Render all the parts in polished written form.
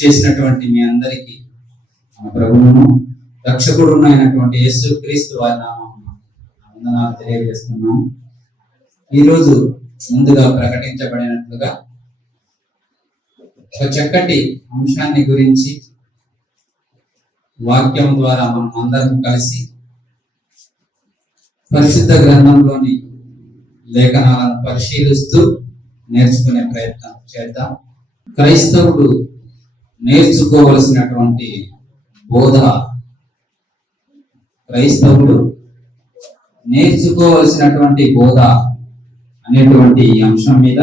ఇచ్చేసినటువంటి మీ అందరికీ మన ప్రభువును రక్షకుడును అయినటువంటి యేసు క్రీస్తు వారి నామమున వందనాలు తెలియజేస్తున్నాను. ఈరోజు ముందుగా ప్రకటించబడినట్లుగా ఒక చక్కటి అంశాన్ని గురించి వాక్యం ద్వారా మనం అందరం కలిసి పరిశుద్ధ గ్రంథంలోని లేఖనాలను పరిశీలిస్తూ నేర్చుకునే ప్రయత్నం చేద్దాం. క్రైస్తవుడు నేర్చుకోవలసినటువంటి బోధ, క్రైస్తవుడు నేర్చుకోవలసినటువంటి బోధ అనేటువంటి ఈ అంశం మీద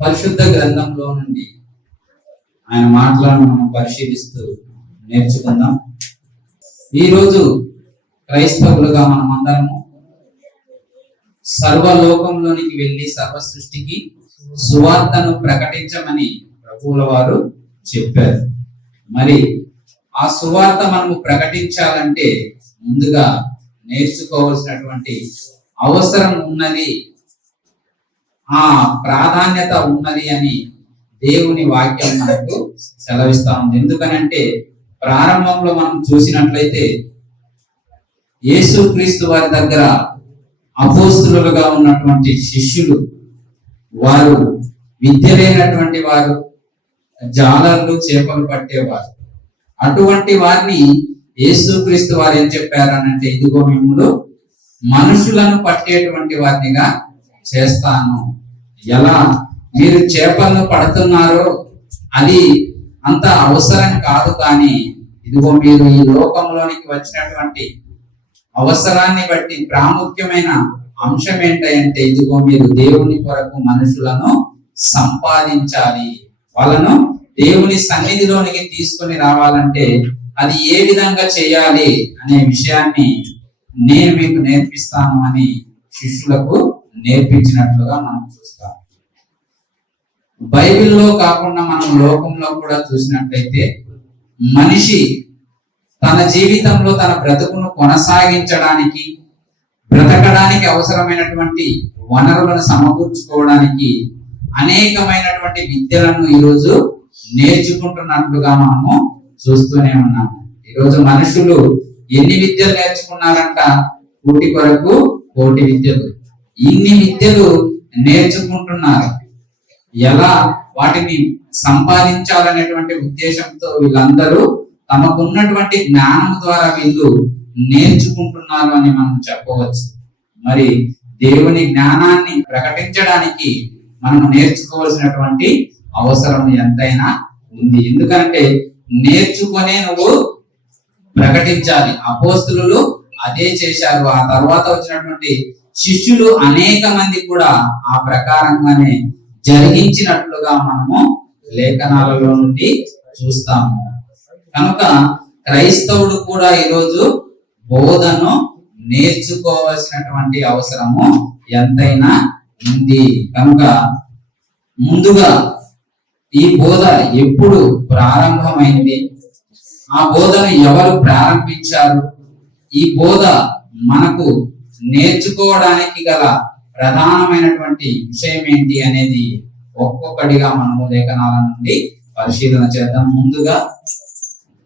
పరిశుద్ధ గ్రంథంలో నుండి ఆయన మాటలను మనం పరిశీలిస్తూ నేర్చుకుందాం. ఈరోజు క్రైస్తవులుగా మనం అందరము సర్వలోకంలోనికి వెళ్ళి సర్వ సృష్టికి సువార్తను ప్రకటించమని ప్రభువుల వారు చెప్పారు. మరి ఆ సువార్త మనము ప్రకటించాలంటే ముందుగా నేర్చుకోవాల్సినటువంటి అవసరం ఉన్నది, ఆ ప్రాధాన్యత ఉన్నది అని దేవుని వాక్యం మనకు సెలవిస్తా ఉంది. ఎందుకనంటే ప్రారంభంలో మనం చూసినట్లయితే యేసుక్రీస్తు వారి దగ్గర అపోస్తులుగా ఉన్నటువంటి శిష్యులు, వారు విద్య లేనటువంటి వారు, జాలర్లు, చేపలు పట్టేవారు. అటువంటి వారిని యేసుక్రీస్తు వారు ఏం చెప్పారనంటే, ఇదిగో మిమ్ములు మనుషులను పట్టేటువంటి వారినిగా చేస్తాను. ఎలా మీరు చేపలను పడుతున్నారో అది అంత అవసరం కాదు, కానీ ఇదిగో మీరు ఈ లోకంలోనికి వచ్చినటువంటి అవసరాన్ని బట్టి ప్రాముఖ్యమైన అంశం ఏంటంటే, ఇదిగో మీరు దేవుని కొరకు మనుషులను సంపాదించాలి. వాళ్ళను దేవుని సన్నిధిలోనికి తీసుకొని రావాలంటే అది ఏ విధంగా చేయాలి అనే విషయాన్ని నేను మీకు నేర్పిస్తాను అని శిష్యులకు నేర్పించినట్లుగా మనం చూస్తాం. బైబిల్లో కాకుండా మనం లోకంలో కూడా చూసినట్లయితే మనిషి తన జీవితంలో తన బ్రతుకును కొనసాగించడానికి, బ్రతకడానికి అవసరమైనటువంటి వనరులను సమకూర్చుకోవడానికి అనేకమైనటువంటి విద్యలను ఈరోజు నేర్చుకుంటున్నట్లుగా మనము చూస్తూనే ఉన్నాము. ఈరోజు మనుషులు ఎన్ని విద్యలు నేర్చుకున్నారంట? కూటి కొరకు కోటి విద్యలు. ఇన్ని విద్యలు నేర్చుకుంటున్నారు. ఎలా వాటిని సంపాదించాలనేటువంటి ఉద్దేశంతో వీళ్ళందరూ తమకున్నటువంటి జ్ఞానం ద్వారా వీళ్ళు నేర్చుకుంటున్నారు అని మనం చెప్పవచ్చు. మరి దేవుని జ్ఞానాన్ని ప్రకటించడానికి మనం నేర్చుకోవాల్సినటువంటి అవసరం ఎంతైనా ఉంది. ఎందుకంటే నేర్చుకునే నువ్వు ప్రకటించాలి. అపోస్తులు అదే చేశారు. ఆ తర్వాత వచ్చినటువంటి శిష్యులు అనేక మంది కూడా ఆ ప్రకారంగానే జరిగించినట్లుగా మనము లేఖనాలలో నుండి చూస్తాము. కనుక క్రైస్తవుడు కూడా ఈరోజు బోధను నేర్చుకోవాల్సినటువంటి అవసరము ఎంతైనా ఉంది. కనుక ముందుగా ఈ బోధ ఎప్పుడు ప్రారంభమైంది? ఆ బోధను ఎవరు ప్రారంభించారు? ఈ బోధ మనకు నేర్చుకోవడానికి గల ప్రధానమైనటువంటి విషయం ఏంటి అనేది ఒక్కొక్కటిగా మనము లేఖనాల నుండి పరిశీలన చేద్దాం. ముందుగా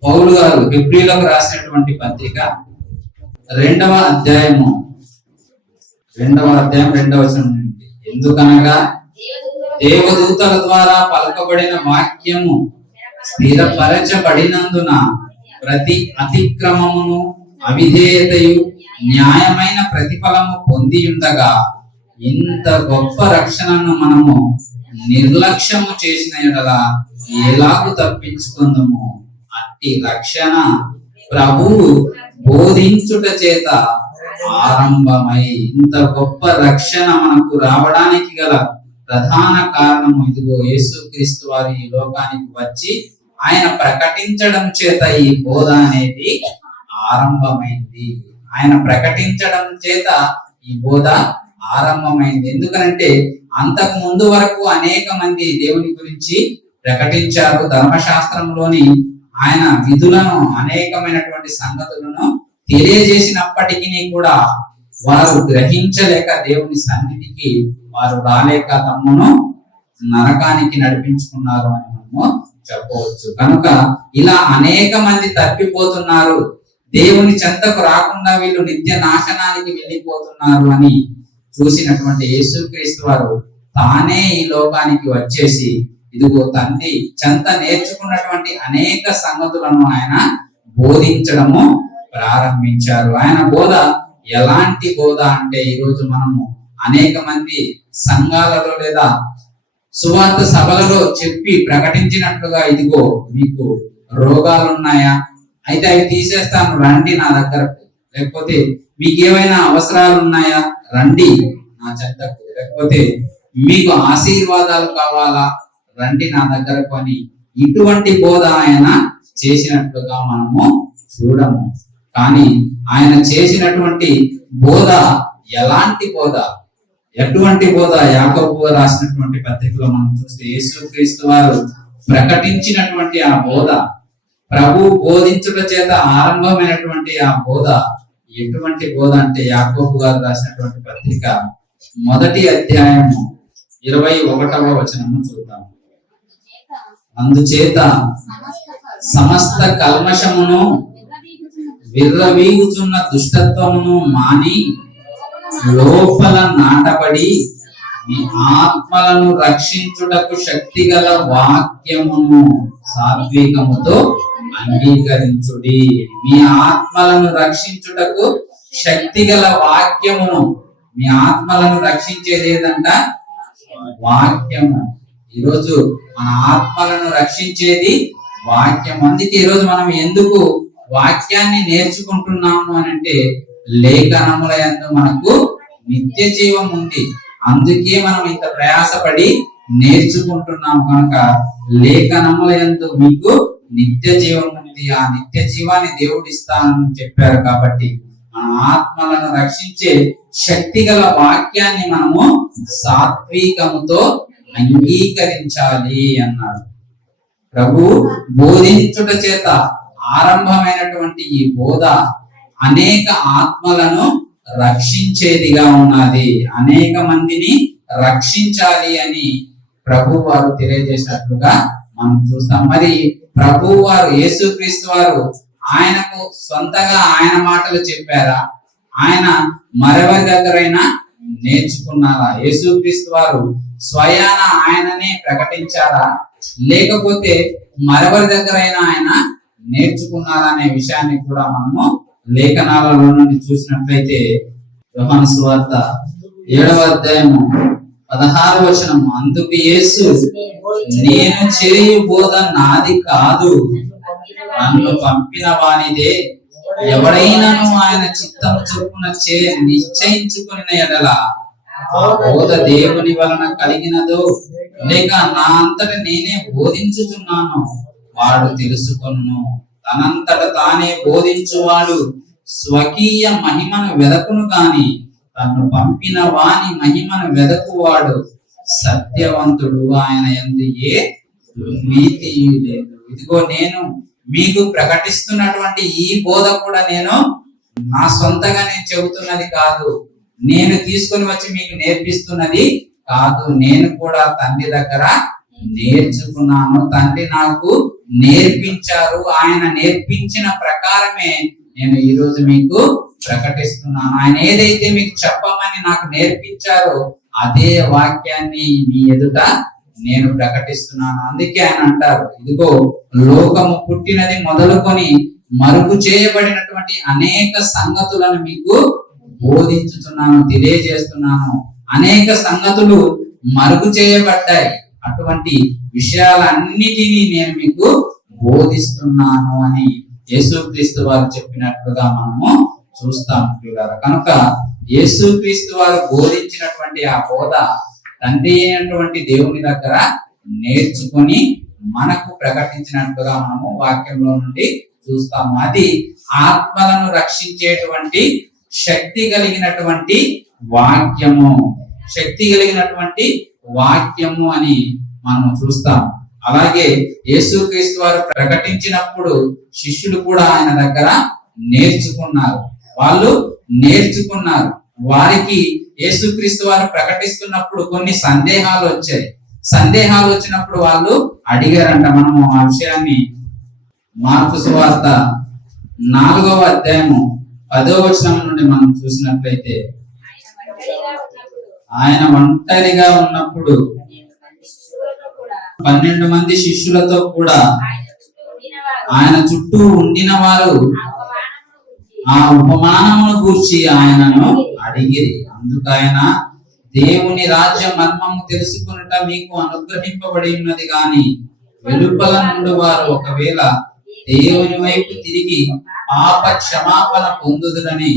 పౌలు గారు హెబ్రీయులకు రాసినటువంటి పత్రిక 2వ అధ్యాయం 2వ వచనం నుండి, ఎందుకనగా దేవదూతల ద్వారా పలకబడిన వాక్యము స్థిరపరచబడినందున ప్రతి అతిక్రమమును అవిధేయతయు న్యాయమైన ప్రతిఫలము పొంది ఉండగా ఇంత గొప్ప రక్షణను మనము నిర్లక్ష్యము చేసిన యెడల ఎలాగు తప్పించుకుందాము? అట్టి రక్షణ ప్రభువు బోధించుట చేత ఆరంభమై, ఇంత గొప్ప రక్షణ మనకు రావడానికి గల ప్రధాన కారణము ఇదిగో యేసుక్రీస్తు వారు ఈ లోకానికి వచ్చి ఆయన ప్రకటించడం చేత ఈ బోధ అనేది ఆరంభమైంది. ఆయన ప్రకటించడం చేత ఈ బోధ ఆరంభమైంది. ఎందుకనంటే అంతకు ముందు వరకు అనేక మంది దేవుని గురించి ప్రకటించారు. ధర్మశాస్త్రంలోని ఆయన విధులను, అనేకమైనటువంటి సంగతులను తెలియజేసినప్పటికీ కూడా వారు గ్రహించలేక దేవుని సన్నిధికి వారు రాలేక తమ్మును నరకానికి నడిపించుకున్నారు అని మనము చెప్పవచ్చు. కనుక ఇలా అనేక మంది తప్పిపోతున్నారు, దేవుని చెంతకు రాకుండా వీళ్ళు నిత్య నాశనానికి వెళ్ళిపోతున్నారు అని చూసినటువంటి యేసుక్రీస్తు వారు తానే ఈ లోకానికి వచ్చేసి ఇదిగో తండ్రి చెంత నేర్చుకున్నటువంటి అనేక సంగతులను ఆయన బోధించడము ప్రారంభించారు. ఆయన బోధ ఎలాంటి బోధ అంటే ఈరోజు మనము అనేక మంది సంఘాలలో లేదా సువార్త సభలలో చెప్పి ప్రకటించినట్లుగా ఇదిగో మీకు రోగాలు ఉన్నాయా, అయితే అవి తీసేస్తాను రండి నా దగ్గరకు, లేకపోతే మీకు ఏమైనా అవసరాలు ఉన్నాయా రండి నా చెంతకు, లేకపోతే మీకు ఆశీర్వాదాలు కావాలా రండి నా దగ్గరకు అని ఇటువంటి బోధ ఆయన చేసినట్లుగా మనము చూడము. కానీ ఆయన చేసినటువంటి బోధ ఎలాంటి బోధ, ఎటువంటి బోధ? యాకోబు రాసినటువంటి పత్రికలో మనం చూస్తే యేసుక్రీస్తు వారు ప్రకటించినటువంటి ఆ బోధ, ప్రభు బోధించుట చేత ఆరంభమైనటువంటి ఆ బోధ ఎటువంటి బోధ అంటే యాకోబు గారు రాసినటువంటి పత్రిక 1వ అధ్యాయము 21వ వచనము చూద్దాం. అందుచేత సమస్త కల్మషమును విర్రవీగుచున్న దుష్టత్వమును మాని లోపల నాటబడి మీ ఆత్మలను రక్షించుటకు శక్తిగల వాక్యమును సాత్వికముతో అంగీకరించుడి. మీ ఆత్మలను రక్షించుటకు శక్తిగల వాక్యమును, మీ ఆత్మలను రక్షించేది ఏదంట? వాక్యము. ఈరోజు మన ఆత్మలను రక్షించేది వాక్యం. అందుకే ఈరోజు మనం ఎందుకు వాక్యాన్ని నేర్చుకుంటున్నాము అని అంటే లేఖనముల యందు మనకు నిత్య జీవం ఉంది, అందుకే మనం ఇంత ప్రయాసపడి నేర్చుకుంటున్నాము. కనుక లేఖనముల యందు మీకు నిత్య జీవం ఉంది, ఆ నిత్య జీవాన్ని దేవుడు ఇస్తానని చెప్పారు. కాబట్టి మన ఆత్మలను రక్షించే శక్తి గల వాక్యాన్ని మనము సాత్వికముతో అంగీకరించాలి అన్నాడు. ప్రభు బోధించుట చేత ఆరంభమైనటువంటి ఈ బోధ అనేక ఆత్మలను రక్షించేదిగా ఉన్నది, అనేక మందిని రక్షించాలి అని ప్రభు వారు తెలియజేసినట్లుగా మనం చూస్తాం. మరి ప్రభు వారు యేసుక్రీస్తు వారు ఆయనకు సొంతగా ఆయన మాటలు చెప్పారా? ఆయన మరెవరి దగ్గరైనా నేర్చుకున్నారా? యేసుక్రీస్తు వారు స్వయాన ఆయననే ప్రకటించారా, లేకపోతే మరెవరి దగ్గరైనా ఆయన నేర్చుకున్నారా అనే విషయాన్ని కూడా మనము లేఖనాలలో నుండి చూసినట్లయితే యోహాను సువార్త 7వ అధ్యాయము 16వ వచనము, అందుకు యేసు నేను చేయు బోధ నాది కాదు, నన్ను పంపిన వానిదే. ఎవడైనాను ఆయన చిత్తము చొప్పున నిశ్చయించుకున్న ఎడల ఆ బోధ దేవుని వలన కలిగినదో లేక నా అంతట నేనే బోధించుచున్నాను వాడు తెలుసుకొను. తనంతట తానే బోధించువాడు స్వకీయ మహిమను వెదకును కాని తను పంపిన వాని మహిమను వెదకువాడు సత్యవంతుడు, ఆయన యందు ఏ దుర్నీతి లేదు. ఇదిగో నేను మీకు ప్రకటిస్తున్నటువంటి ఈ బోధ కూడా నేను నా సొంతగా నేను చెబుతున్నది కాదు, నేను తీసుకొని వచ్చి మీకు నేర్పిస్తున్నది కాదు, నేను కూడా తండ్రి దగ్గర నేర్చుకున్నాను, తండ్రి నాకు నేర్పించారు, ఆయన నేర్పించిన ప్రకారమే నేను ఈ రోజు మీకు ప్రకటిస్తున్నాను. ఆయన ఏదైతే మీకు చెప్పమని నాకు నేర్పించారో అదే వాక్యాన్ని మీ ఎదుట నేను ప్రకటిస్తున్నాను. అందుకే ఆయన అంటారు, ఇదిగో లోకము పుట్టినది మొదలుకొని మరుగు చేయబడినటువంటి అనేక సంగతులను మీకు బోధించుతున్నాను, తెలియజేస్తున్నాను. అనేక సంగతులు మరుగు చేయబడ్డాయి, అటువంటి విషయాలన్నిటినీ నేను మీకు బోధిస్తున్నాను అని యేసుక్రీస్తు వారు చెప్పినట్లుగా మనము చూస్తాం ప్రియులారా. కనుక యేసుక్రీస్తు వారు బోధించినటువంటి ఆ బోధ తండ్రి అయినటువంటి దేవుని దగ్గర నేర్చుకొని మనకు ప్రకటించినట్లుగా మనము వాక్యంలో నుండి చూస్తాము. అది ఆత్మలను రక్షించేటువంటి శక్తి కలిగినటువంటి వాక్యము, శక్తి కలిగినటువంటి వాక్యము అని మనం చూస్తాం. అలాగే యేసుక్రీస్తు వారు ప్రకటించినప్పుడు శిష్యులు కూడా ఆయన దగ్గర నేర్చుకున్నారు, వాళ్ళు నేర్చుకున్నారు. వారికి యేసుక్రీస్తు వారు ప్రకటిస్తున్నప్పుడు కొన్ని సందేహాలు వచ్చాయి. సందేహాలు వచ్చినప్పుడు వాళ్ళు అడిగారంట. మనము ఆ విషయాన్ని మార్కు సువార్త 4వ అధ్యాయము 10వ వచనం నుండి మనం చూసినట్లయితే, ఆయన ఒంటరిగా ఉన్నప్పుడు 12 మంది శిష్యులతో కూడా ఆయన చుట్టూ ఉండిన వారు ఆ ఉపమానమును గూర్చి ఆయనను అడిగిరి. అందుకు ఆయన, దేవుని రాజ్య మర్మము తెలుసుకునుట మీకు అనుగ్రహింపబడి ఉన్నది గాని వెలుపల నుండి వారు ఒకవేళ దేవుని వైపు తిరిగి పాప క్షమాపణ పొందుదురని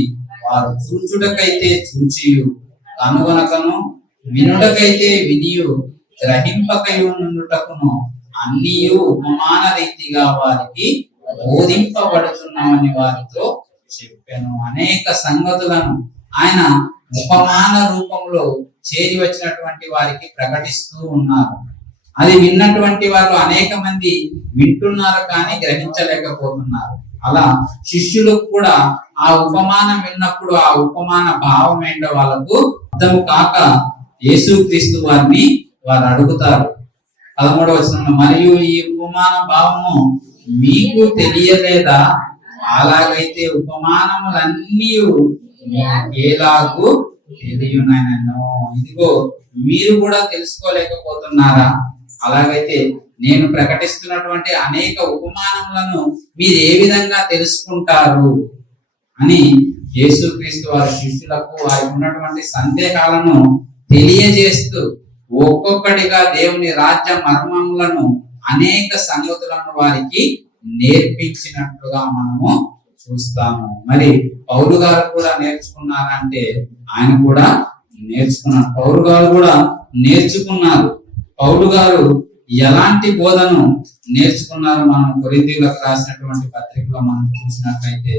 వారు చూచుటకైతే చూచియు, కనుగొనకను, వినుటకైతే వినియు, గ్రహింపకయు నుండుటకును అన్నియు ఉపమాన రీతిగా వారికి బోధింపబడుచున్నామని వారితో చెప్పాను. అనేక సంగతులను ఆయన ఉపమాన రూపంలో చేరి వచ్చినటువంటి వారికి ప్రకటిస్తూ ఉన్నారు. అది విన్నటువంటి వారు అనేక మంది వింటున్నారు కానీ గ్రహించలేకపోతున్నారు. అలా శిష్యులకు కూడా ఆ ఉపమానం విన్నప్పుడు ఆ ఉపమాన భావం ఏంటో వాళ్ళకు అర్థం కాక యేసుక్రీస్తు వారిని వారు అడుగుతారు. 13వ వచనంలో, మరియు ఈ ఉపమాన భావము మీకు తెలియలేదా? అలాగైతే ఉపమానములన్నీ ఎలాగూ తెలియనను. ఇదిగో మీరు కూడా తెలుసుకోలేకపోతున్నారా? అలాగైతే నేను ప్రకటిస్తున్నటువంటి అనేక ఉపమానములను మీరు ఏ విధంగా తెలుసుకుంటారు అని యేసుక్రీస్తు వారి శిష్యులకు వారికి ఉన్నటువంటి సందేహాలను తెలియజేస్తూ ఒక్కొక్కటిగా దేవుని రాజ్య మర్మములను అనేక సంగతులను వారికి నేర్పించినట్లుగా మనము చూస్తాము. మరి పౌలు గారు కూడా నేర్చుకున్నారంటే ఆయన కూడా నేర్చుకున్నారు. పౌలు గారు కూడా నేర్చుకున్నారు. పౌలు గారు ఎలాంటి బోధను నేర్చుకున్నారు? మనం కొరింథీయులకు రాసినటువంటి పత్రికలో మనం చూసినట్లయితే,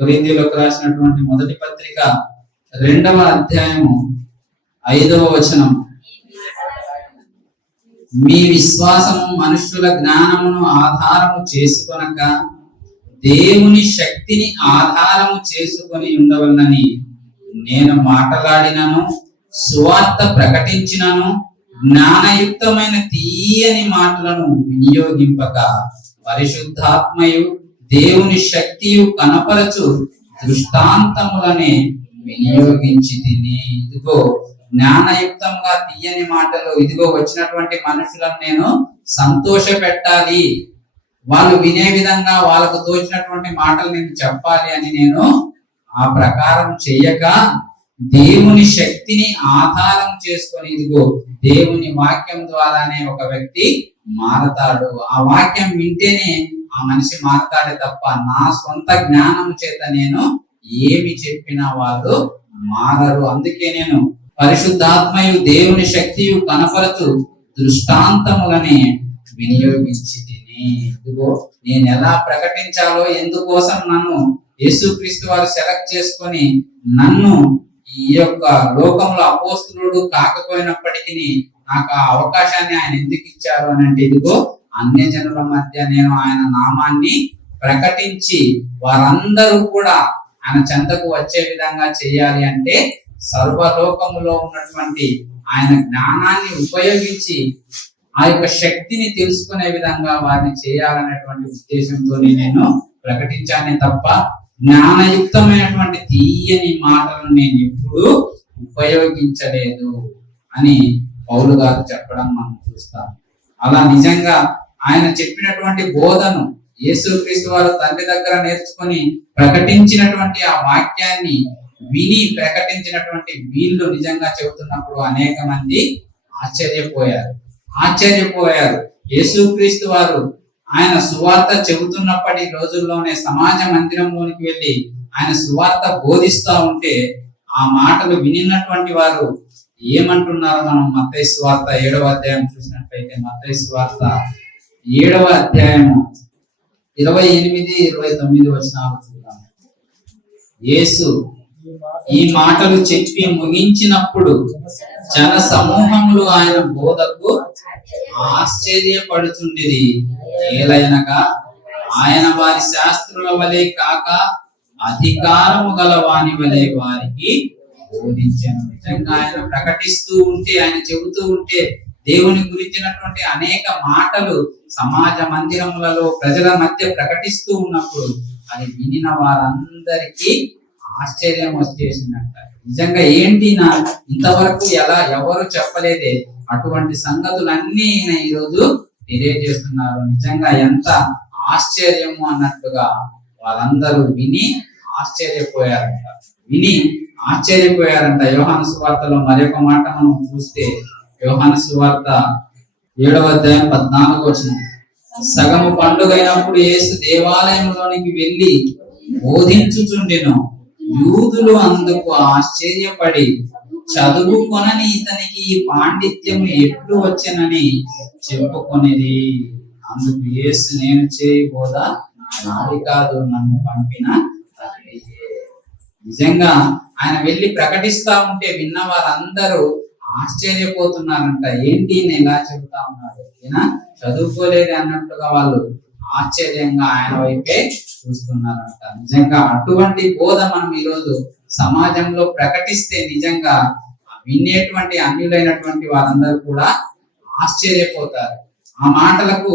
కొరింథీయులకు రాసినటువంటి మొదటి పత్రిక 2వ అధ్యాయము 5వ వచనం, మీ విశ్వాసము మనుష్యుల జ్ఞానమును ఆధారము చేసుకొనక దేవుని శక్తిని ఆధారము చేసుకొని ఉండవలనని నేను మాట్లాడినను, సువార్త ప్రకటించినను, జ్ఞానయుక్తమైన తీయని మాటలను వినియోగింపక పరిశుద్ధాత్మయు దేవుని శక్తియు కనపరచు దృష్టాంతములనే వినియోగించి తిని. ఇదిగో జ్ఞానయుక్తంగా తీయని మాటలు, ఇదిగో వచ్చినటువంటి మనుషులను నేను సంతోష పెట్టాలి, వాళ్ళు వినే విధంగా వాళ్ళకు తోచినటువంటి మాటలు నేను చెప్పాలి అని నేను ఆ ప్రకారం చేయక దేవుని శక్తిని ఆధారం చేసుకొని, ఇదిగో దేవుని వాక్యం ద్వారానే ఒక వ్యక్తి మారతాడు. ఆ వాక్యం వింటేనే ఆ మనిషి మారతాడే తప్ప నా సొంత జ్ఞానం చేత నేను ఏమి చెప్పినా వాళ్ళు మారరు. అందుకే నేను పరిశుద్ధాత్మయు దేవుని శక్తియు కనపరచు దృష్టాంతములని వినియోగించి తిని. ఇదిగో నేను ఎలా ప్రకటించాలో, ఎందుకోసం నన్ను యేసుక్రీస్తు వారు సెలెక్ట్ చేసుకొని నన్ను ఈ యొక్క లోకంలో అపోస్తులుడు కాకపోయినప్పటికీ నాకు ఆ అవకాశాన్ని ఆయన ఎందుకు ఇచ్చారు అని అంటే, ఇదిగో అన్య జనుల మధ్య నేను ఆయన నామాన్ని ప్రకటించి వారందరూ కూడా ఆయన చెంతకు వచ్చే విధంగా చేయాలి అంటే సర్వలోకములో ఉన్నటువంటి ఆయన జ్ఞానాన్ని ఉపయోగించి ఆ యొక్క శక్తిని తెలుసుకునే విధంగా వారిని చేయాలనేటువంటి ఉద్దేశంతో నేను ప్రకటించానే తప్ప జ్ఞానయుక్తమైనటువంటి తీయని మాటలను నేను ఎప్పుడూ ఉపయోగించలేదు అని పౌలు గారు చెప్పడం మనం చూస్తాం. అలా నిజంగా ఆయన చెప్పినటువంటి బోధను యేసుక్రీస్తు వారు తండ్రి దగ్గర నేర్చుకొని ప్రకటించినటువంటి ఆ వాక్యాన్ని విని ప్రకటించినటువంటి వీళ్ళు నిజంగా చెబుతున్నప్పుడు అనేక మంది ఆశ్చర్యపోయారు. యేసుక్రీస్తు వారు ఆయన సువార్త చెబుతున్నప్పటి రోజుల్లోనే సమాజ మందిరంలోనికి వెళ్ళి ఆయన సువార్త బోధిస్తా ఉంటే ఆ మాటలు వినినటువంటి వారు ఏమంటున్నారో మనం మత్తయి సువార్త 7వ అధ్యాయం చూసినట్లయితే, మత్తయి సువార్త 7వ అధ్యాయము 28, 29 వచనాలు చూద్దాం. యేసు ఈ మాటలు చెప్పి ముగించినప్పుడు జన సమూహములు ఆయన బోధకు ఆశ్చర్యపడుచుండిరి. ఏలైనగా ఆయన వారి శాస్త్రుల వలె కాక అధికారము గల వాని వలె వారికి బోధించాను. నిజంగా ఆయన ప్రకటిస్తూ ఉంటే, ఆయన చెబుతూ ఉంటే దేవుని గురించినటువంటి అనేక మాటలు సమాజ మందిరములలో ప్రజల మధ్య ప్రకటిస్తూ ఉన్నప్పుడు అది వినిన వారందరికీ ఆశ్చర్యం వచ్చేసిందంట. నిజంగా ఏంటి నా ఇంతవరకు ఎవరు చెప్పలేదే, అటువంటి సంగతులన్నీ ఈయన ఈరోజు తెలియజేస్తున్నారు. నిజంగా ఎంత ఆశ్చర్యము అన్నట్టుగా వాళ్ళందరూ విని ఆశ్చర్యపోయారంట. యోహాను సువార్తలో మరొక మాట మనం చూస్తే, యోహాను సువార్త 7వ అధ్యాయం 14వ వచనం, సగము పండుగైనప్పుడు యేసు దేవాలయంలోనికి వెళ్ళి బోధించుచుండెను. యూదులు అందుకు ఆశ్చర్యపడి చదువుకొనని ఇతనికి ఈ పాండిత్యము ఎట్లు వచ్చెనని చెప్పుకొనిది. అందుకు యేసు, నేను చేయబోద నాది కాదు, నన్ను పంపిన తండ్రియే. నిజంగా ఆయన వెళ్ళి ప్రకటిస్తా ఉంటే విన్న వారందరూ ఆశ్చర్యపోతున్నారంట. ఏంటి నేను ఇలా చెబుతా ఉన్నాడు, ఈయన చదువుకోలేదు అన్నట్టుగా వాళ్ళు ఆశ్చర్యంగా ఆయన వైపే చూస్తున్నారంట. నిజంగా అటువంటి బోధ మనం ఈరోజు సమాజంలో ప్రకటిస్తే నిజంగా వినేటువంటి అన్యులైనటువంటి వారందరూ కూడా ఆశ్చర్యపోతారు, ఆ మాటలకు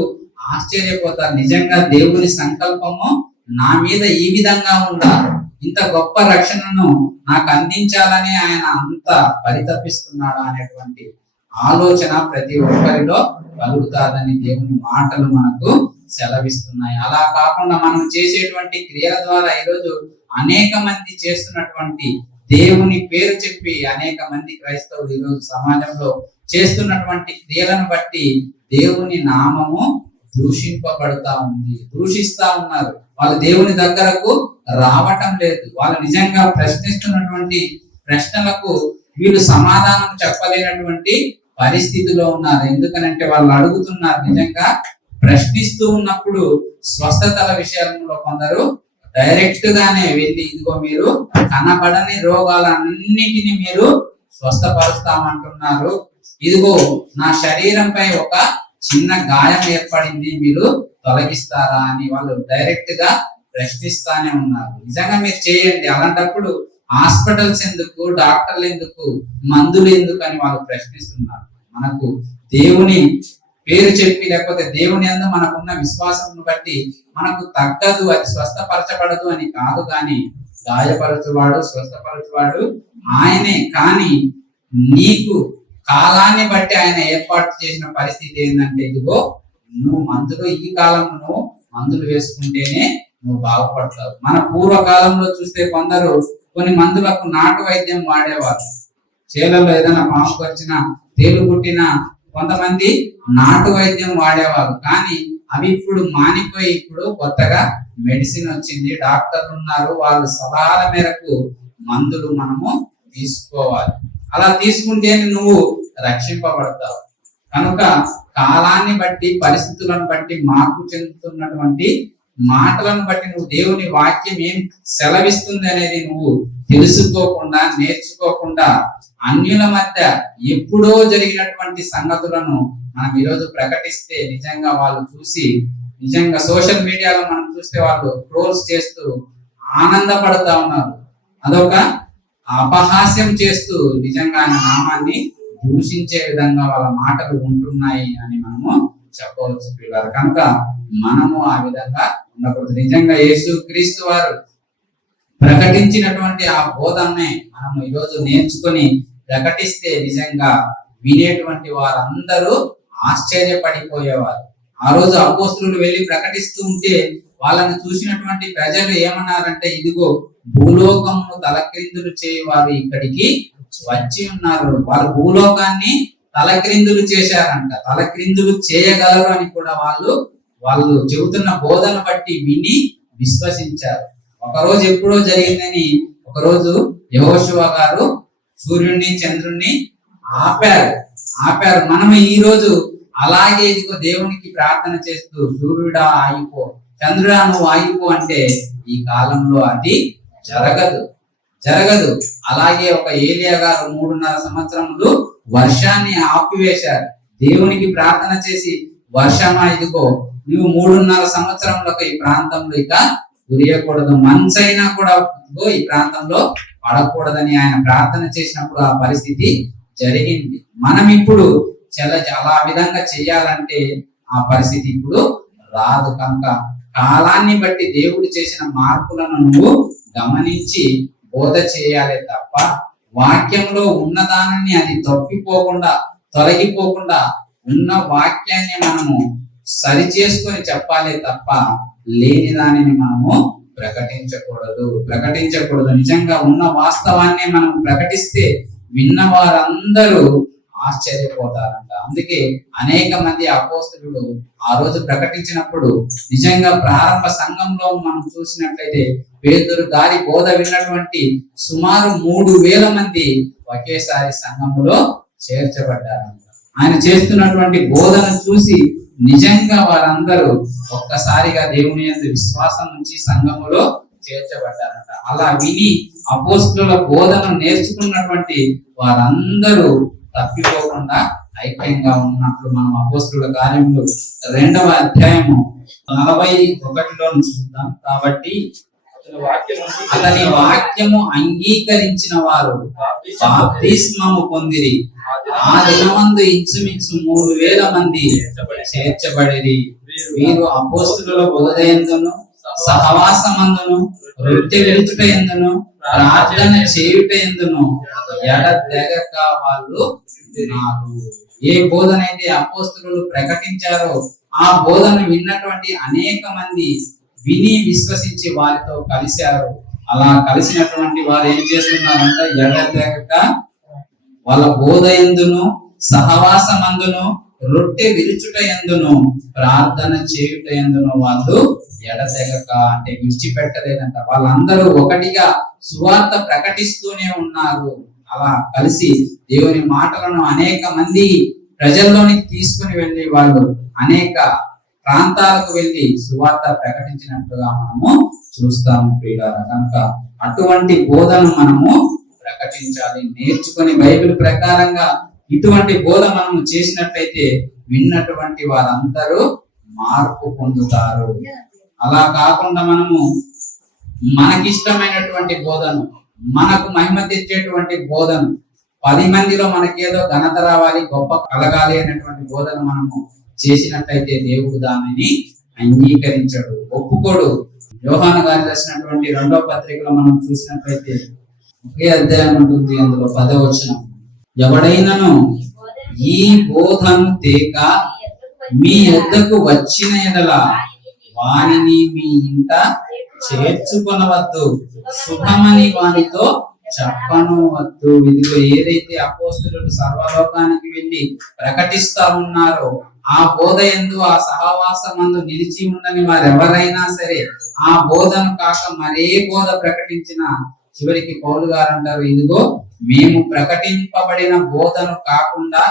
ఆశ్చర్యపోతారు. నిజంగా దేవుని సంకల్పము నా మీద ఈ విధంగా ఉందా, ఇంత గొప్ప రక్షణను నాకు అందించాలని ఆయన అంత పరితపిస్తున్నాడు అనేటువంటి ఆలోచన ప్రతి ఒక్కరిలో కలుగుతాదని దేవుని మాటలు మనకు సెలవిస్తున్నాయి. అలా కాకుండా మనం చేసేటువంటి క్రియల ద్వారా ఈరోజు అనేక మంది చేస్తున్నటువంటి దేవుని పేరు చెప్పి అనేక మంది క్రైస్తవులు ఈరోజు సమాజంలో చేస్తున్నటువంటి క్రియలను బట్టి దేవుని నామము దూషిస్తా ఉన్నారు. వాళ్ళు దేవుని దగ్గరకు రావటం లేదు. వాళ్ళు నిజంగా ప్రశ్నిస్తున్నటువంటి ప్రశ్నలకు వీళ్ళు సమాధానం చెప్పలేనటువంటి పరిస్థితిలో ఉన్నారు. ఎందుకనంటే వాళ్ళు అడుగుతున్నారు, నిజంగా ప్రశ్నిస్తూ ఉన్నప్పుడు స్వస్థతల విషయంలో కొందరు డైరెక్ట్ గానే వెళ్ళి, ఇదిగో మీరు కనబడని రోగాలన్నిటిని మీరు స్వస్థపరుస్తామంటున్నారు, ఇదిగో నా శరీరంపై ఒక చిన్న గాయం ఏర్పడింది, మీరు తొలగిస్తారా అని వాళ్ళు డైరెక్ట్ గా ప్రశ్నిస్తానే ఉన్నారు. నిజంగా మీరు చేయండి, అలాంటప్పుడు హాస్పిటల్స్ ఎందుకు, డాక్టర్లు ఎందుకు, మందులు ఎందుకు అని వాళ్ళు ప్రశ్నిస్తున్నారు. మనకు దేవుని పేరు చెప్పి లేకపోతే దేవుని యందు మనకున్న విశ్వాసం బట్టి మనకు తగ్గదు, అది స్వస్థపరచబడదు అని కాదు, కానీ గాయపరచువాడు స్వస్థపరచువాడు ఆయనే. కానీ నీకు కాలాన్ని బట్టి ఆయన ఏర్పాటు చేసిన పరిస్థితి ఏంటంటే, ఇదిగో నువ్వు ఈ కాలంలో నువ్వు మందులు వేసుకుంటేనే నువ్వు బాగుపడతావు. మన పూర్వకాలంలో చూస్తే కొందరు కొన్ని మందులకు నాటు వైద్యం వాడేవారు. చేలలో ఏదైనా పాము వచ్చిన, తేలు పుట్టిన కొంతమంది నాటు వైద్యం వాడేవారు. కానీ అవి ఇప్పుడు మానిపోయి ఇప్పుడు కొత్తగా మెడిసిన్ వచ్చింది, డాక్టర్లు ఉన్నారు, వాళ్ళ సలహాల మేరకు మందులు మనము తీసుకోవాలి. అలా తీసుకుంటేనే నువ్వు రక్షింపబడతావు. కనుక కాలాన్ని బట్టి పరిస్థితులను బట్టి మార్పు చెందుతున్నటువంటి మాటలను బట్టి నువ్వు దేవుని వాక్యం ఏం సెలవిస్తుంది అనేది నువ్వు తెలుసుకోకుండా నేర్చుకోకుండా అన్యుల మధ్య ఎప్పుడో జరిగినటువంటి సంగతులను మనం ఈరోజు ప్రకటిస్తే నిజంగా వాళ్ళు చూసి, నిజంగా సోషల్ మీడియాలో మనం చూస్తే వాళ్ళు ట్రోల్స్ చేస్తూ ఆనందపడతా ఉన్నారు, అదొక అపహాస్యం చేస్తూ నిజంగా ఆయన నామాన్ని దూషించే విధంగా వాళ్ళ మాటలు ఉంటున్నాయి అని మనము చెప్పవచ్చు పిల్లలు. కనుక మనము ఆ విధంగా ఉండకూడదు. నిజంగా యేసు క్రీస్తు వారు ప్రకటించినటువంటి ఆ బోధనే మనము ఈరోజు నేర్చుకొని ప్రకటిస్తే నిజంగా వినేటువంటి వారందరూ ఆశ్చర్యపడిపోయేవారు. ఆ రోజు అపోస్తులు వెళ్ళి ప్రకటిస్తూ ఉంటే వాళ్ళని చూసినటువంటి ప్రజలు ఏమన్నారంటే, ఇదిగో భూలోకమును తలక్రిందులు చేయవారు ఇక్కడికి వచ్చి ఉన్నారు. వారు భూలోకాన్ని తలక్రిందులు చేశారంట, తలక్రిందులు చేయగలరు అని కూడా వాళ్ళు చెబుతున్న బోధన బట్టి విని విశ్వసించారు. ఒకరోజు ఎప్పుడో జరిగిందని ఒకరోజు యెహోషువ గారు సూర్యుడిని చంద్రుణ్ణి ఆపారు. మనం ఈ రోజు అలాగే ఇదిగో దేవునికి ప్రార్థన చేస్తూ సూర్యుడా ఆగిపో, చంద్రుడా నువ్వు ఆగిపో అంటే ఈ కాలంలో అది జరగదు. అలాగే ఒక ఏలియా గారు 3.5 సంవత్సరములు వర్షాన్ని ఆపివేశారు. దేవునికి ప్రార్థన చేసి, వర్షమా ఇదిగో నువ్వు 3.5 సంవత్సరములకు ఈ ప్రాంతంలో ఇక కురియకూడదు, మంచైనా కూడా ఈ ప్రాంతంలో పడకూడదని ఆయన ప్రార్థన చేసినప్పుడు ఆ పరిస్థితి జరిగింది. మనం ఇప్పుడు అలా విధంగా చేయాలంటే ఆ పరిస్థితి ఇప్పుడు రాదు. కనుక కాలాన్ని బట్టి దేవుడు చేసిన మార్పులను నువ్వు గమనించి బోధ చేయాలి తప్ప వాక్యంలో ఉన్నదానిని అది తప్పిపోకుండా తొలగిపోకుండా ఉన్న వాక్యాన్ని మనము సరి చేసుకొని చెప్పాలి తప్ప లేని దానిని మనము ప్రకటించకూడదు. నిజంగా ఉన్న వాస్తవాన్ని మనం ప్రకటిస్తే విన్న వారందరూ ఆశ్చర్యపోతారంట. అందుకే అనేక మంది అపోస్తలులు ఆ రోజు ప్రకటించినప్పుడు నిజంగా ప్రారంభ సంఘంలో మనం చూసినట్లయితే పేతురు గారి బోధ విన్నటువంటి సుమారు 3,000 మంది ఒకేసారి సంఘములో చేర్చబడ్డారంట. ఆయన చేస్తున్నటువంటి బోధను చూసి నిజంగా వారందరూ ఒక్కసారిగా దేవుని యందు విశ్వాసం నుంచి సంఘములో చేర్చబడ్డారంట. అలా విని అపోస్తలుల బోధను నేర్చుకున్నటువంటి వారందరూ తప్పిపోకుండా ఐక్యంగా ఉన్నట్లు మనం అపోస్తలుల కార్యములు 2వ అధ్యాయము 41లో చూద్దాం. కాబట్టి అతని వాక్యము అంగీకరించిన వారు బాప్తిస్మము పొందిరి. ఆ దినమందు ఇంచుమించు 3,000 మంది చేర్చబడిరి. వీరు అపోస్తలుల బోధయందును సహవాసమందును రొట్టె విరుచుట యందును ప్రార్థన చేయుట యందును ఎడతెగక వాళ్ళు ఉన్నారు. ఏ బోధనైతే అపోస్తలులు ప్రకటించారో ఆ బోధను విన్నటువంటి అనేక మంది విని విశ్వసించి వారితో కలిశారు. అలా కలిసినటువంటి వారు ఏం చేస్తున్నారంటే ఎడతెగక వాళ్ళ బోధ యందును సహవాసమందును రొట్టె విరుచుట యందును ప్రార్థన చేయుట యందును వాళ్ళు ఎడతెగక అంటే విడిచిపెట్టలేదంట. వాళ్ళందరూ ఒకటిగా సువార్త ప్రకటిస్తూనే ఉన్నారు. అలా కలిసి దేవుని మాటలను అనేక మంది ప్రజల్లోనికి తీసుకుని వెళ్ళి వాళ్ళు అనేక ప్రాంతాలకు వెళ్ళి సువార్త ప్రకటించినట్టుగా మనము చూస్తాము ప్రియులారా. కనుక అటువంటి బోధను మనము ప్రకటించాలి, నేర్చుకొని బైబిల్ ప్రకారంగా ఇటువంటి బోధ మనము చేసినట్లయితే విన్నటువంటి వారందరూ మార్పు పొందుతారు. అలా కాకుండా మనము మనకిష్టమైనటువంటి బోధను, మనకు మహిమ తెచ్చేటువంటి బోధను, 10 మందిలో మనకేదో ఘనత రావాలి, గొప్ప కలగాలి అనేటువంటి బోధన మనము చేసినట్లయితే దేవుడు దానిని అంగీకరించడు, ఒప్పుకోడు. యోహాను గారు రాసినటువంటి 2వ పత్రికలో మనం చూసినట్లయితే ఒకే అధ్యాయం ఉంటుంది, అందులో 10వ వచనం, ఎవడైనను ఈ బోధను తేక మీ యొద్దకు వచ్చిన ఎడల వానిని మీ ఇంట చేర్చుకొనవద్దు, శుభమని వానితో చెప్పనవద్దు. ఇదిగో ఏదైతే అపోస్తలులు సర్వలోకానికి వెళ్ళి ప్రకటిస్తా ఉన్నారో ఆ బోధ యందు ఆ సహవాసమందు నిలిచి ఉండని వారెవరైనా సరే ఆ బోధను కాక మరే బోధ ప్రకటించినా చివరికి పౌలు గారు అంటారు, ఇదిగో మేము ప్రకటింపబడిన బోధను కాకుండా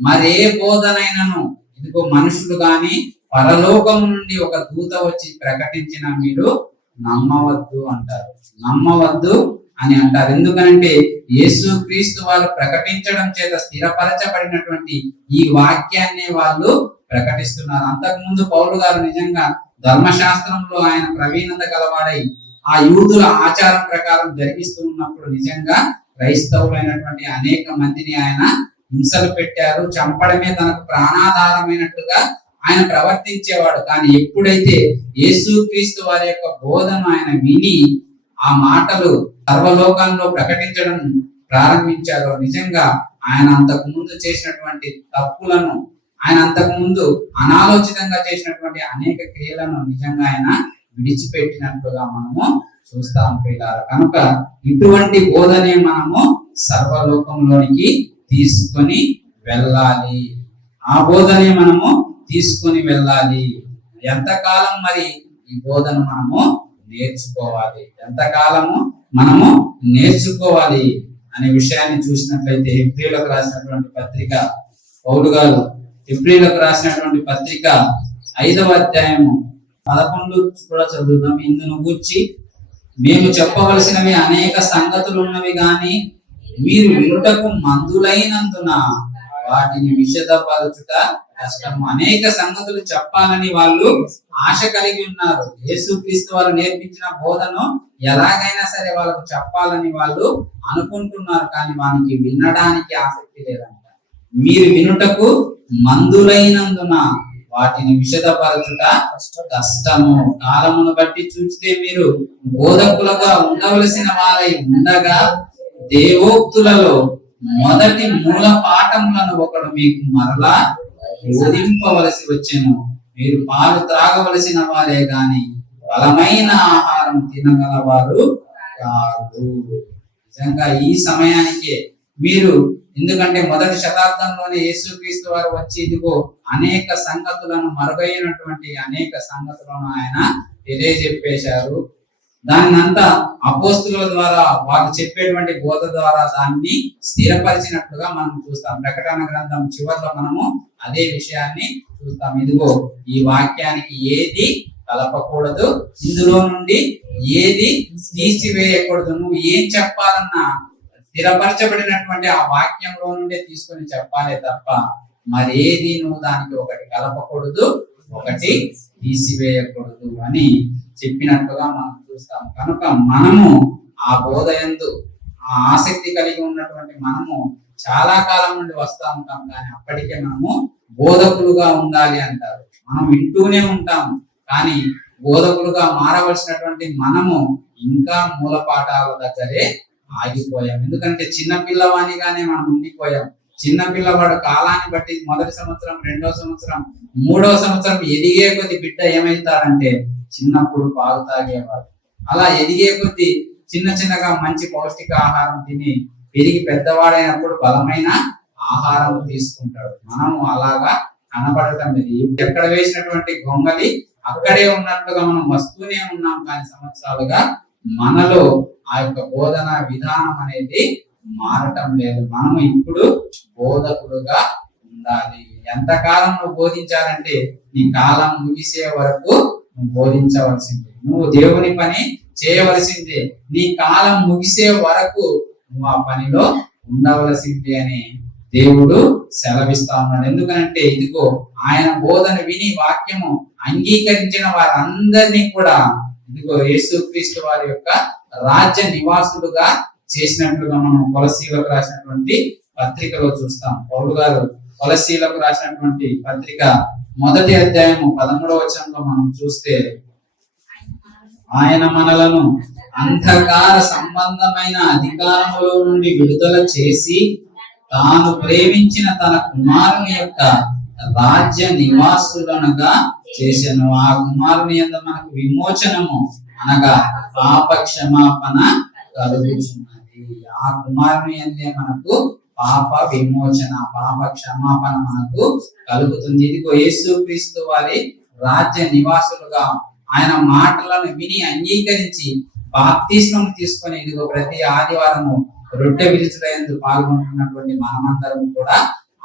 మరే బోధనైనను ఇదిగో మనుషులు గాని పరలోకం నుండి ఒక దూత వచ్చి ప్రకటించిన మీరు నమ్మవద్దు అంటారు. నమ్మవద్దు అని అంటారు. ఎందుకనంటే యేసు క్రీస్తు వారు ప్రకటించడం చేత స్థిరపరచబడినటువంటి ఈ వాక్యాన్ని వాళ్ళు ప్రకటిస్తున్నారు. అంతకుముందు పౌలు గారు నిజంగా ధర్మశాస్త్రంలో ఆయన ప్రవీణత గలవాడై ఆ యూదుల ఆచారం ప్రకారం జరిగిస్తూ ఉన్నప్పుడు నిజంగా క్రైస్తవులైనటువంటి అనేక మందిని ఆయన హింసలు పెట్టారు, చంపడమే తనకు ప్రాణాధారమైనట్టుగా ఆయన ప్రవర్తించేవాడు. కానీ ఎప్పుడైతే యేసు క్రీస్తు వారి యొక్క బోధన ఆయన విని ఆ మాటలు సర్వలోకంలో ప్రకటించడం ప్రారంభించారో నిజంగా ఆయన అంతకు ముందు చేసినటువంటి తప్పులను, ఆయన అంతకు ముందు అనాలోచితంగా చేసినటువంటి అనేక క్రియలను నిజంగా ఆయన విడిచిపెట్టినట్లుగా మనము చూస్తాము పిల్లారా. కనుక ఇటువంటి బోధనే మనము సర్వలోకంలోనికి తీసుకొని వెళ్ళాలి. ఆ బోధనే మనము తీసుకొని వెళ్ళాలి. ఎంతకాలం మరి ఈ బోధను మనము నేర్చుకోవాలి, ఎంతకాలము మనము నేర్చుకోవాలి అనే విషయాన్ని చూసినట్లయితే హెబ్రీయులకు రాసినటువంటి పత్రిక, పౌలు గారు హెబ్రీయులకు రాసినటువంటి పత్రిక 5వ అధ్యాయము 11 కూడా చదువుదాం. ఇందును గూర్చి మేము చెప్పవలసినవి అనేక సంగతులు ఉన్నవి గాని మీరు వినుటకు మందులైనందున వాటిని విశదపరచుట కష్టము. అనేక సంగతులు చెప్పాలని వాళ్ళు ఆశ కలిగి ఉన్నారు. యేసుక్రీస్తు వారు నేర్పించిన బోధను ఎలాగైనా సరే వాళ్ళకు చెప్పాలని వాళ్ళు అనుకుంటున్నారు, కానీ వానికి వినడానికి ఆసక్తి లేదంట, మీరు వినుటకు మందులైనందున వాటిని విశదపరచుట కష్టము. కాలమును బట్టి చూస్తే మీరు బోధకులుగా ఉండవలసిన వారై ఉండగా దేవోక్తులలో మొదటి మూల పాఠములను ఒకడు మీకు మరలా బోధింపవలసి వచ్చెను. మీరు పాలు త్రాగవలసిన వారే గాని బలమైన ఆహారం తినగలవారు కాదు. నిజంగా ఈ సమయానికే మీరు, ఎందుకంటే మొదటి శతాబ్దంలోనే యేసుక్రీస్తు వారు వచ్చి ఇదిగో అనేక సంగతులను, మరుగైనటువంటి అనేక సంగతులను ఆయన తెలియజెప్పేశారు. దాన్ని అంతా అపోస్తుల ద్వారా వారు చెప్పేటువంటి బోధ ద్వారా దాన్ని స్థిరపరిచినట్లుగా మనం చూస్తాం. ప్రకటన గ్రంథం చివరిలో మనము అదే విషయాన్ని చూస్తాం. ఇదిగో ఈ వాక్యానికి ఏది కలపకూడదు, ఇందులో నుండి ఏది తీసివేయకూడదు. నువ్వు ఏం చెప్పాలన్నా స్థిరపరచబడినటువంటి ఆ వాక్యంలో నుండే తీసుకొని చెప్పాలే తప్ప మరేది నువ్వు దానికి ఒకటి కలపకూడదు, ఒకటి తీసివేయకూడదు అని చెప్పినట్టుగా మనం చూస్తాం. కనుక మనము ఆ బోధ యందు ఆ ఆసక్తి కలిగి ఉన్నటువంటి మనము చాలా కాలం నుండి వస్తా ఉంటాం, కానీ అప్పటికే మనము బోధకులుగా ఉండాలి అంటారు. మనం వింటూనే ఉంటాం, కానీ బోధకులుగా మారవలసినటువంటి మనము ఇంకా మూల పాఠాల దగ్గరే ఆగిపోయాం. ఎందుకంటే చిన్న పిల్లవానిగానే మనం ఉండిపోయాం. చిన్న పిల్లవాడు కాలాన్ని బట్టి మొదటి సంవత్సరం, రెండో సంవత్సరం, మూడో సంవత్సరం ఎదిగే కొద్ది బిడ్డ ఏమైతారంటే చిన్నప్పుడు పాలు తాగేవాడు. అలా ఎదిగే కొద్ది చిన్న చిన్నగా మంచి పౌష్టిక ఆహారం తిని పెరిగి పెద్దవాడైనప్పుడు బలమైన ఆహారం తీసుకుంటాడు. మనం అలాగా కనబడటం లేదు. ఎక్కడ వేసినటువంటి గొంగలి అక్కడే ఉన్నట్టుగా మనం వస్తూనే ఉన్నాం, కానీ సంవత్సరాలుగా మనలో ఆ యొక్క బోధన విధానం అనేది మారటం లేదు. మనం ఇప్పుడు బోధకుడుగా ఉండాలి. ఎంతకాలం నువ్వు బోధించాలంటే నీ కాలం ముగిసే వరకు నువ్వు బోధించవలసిందే. నువ్వు దేవుని పని చేయవలసిందే. నీ కాలం ముగిసే వరకు నువ్వు ఆ పనిలో ఉండవలసిందే అని దేవుడు సెలవిస్తా ఉన్నాడు. ఎందుకంటే ఇదిగో ఆయన బోధన విని వాక్యము అంగీకరించిన వారందరినీ కూడా ఇదిగో యేసుక్రీస్తు వారి యొక్క రాజ్య నివాసులుగా చేసినట్లుగా మనం కొలసీలకు రాసినటువంటి పత్రికలో చూస్తాం. పౌలు గారు కొలసీలకు రాసినటువంటి పత్రిక 1వ అధ్యాయము 13వ వచనంలో మనం చూస్తే, ఆయన మనలను అంధకార సంబంధమైన అధికారములో నుండి విడుదల చేసి తాను ప్రేమించిన తన కుమారుని యొక్క రాజ్య నివాసులనగా చేసెను. ఆ కుమారుని యందు మనకు విమోచనము అనగా పాప క్షమాపణ కలుగుచున్నది. ఆ కుమారుని యందే మనకు పాప విమోచన, పాప క్షమాపణ మనకు కలుగుతుంది. ఇదిగో యేసుక్రీస్తు వారి రాజ్య నివాసులుగా ఆయన మాటలను విని అంగీకరించి బాప్తిస్మం తీసుకొని ఇదిగో ప్రతి ఆదివారము రొట్టె విరుచుటయందు పాల్గొంటున్నటువంటి మనమందరం కూడా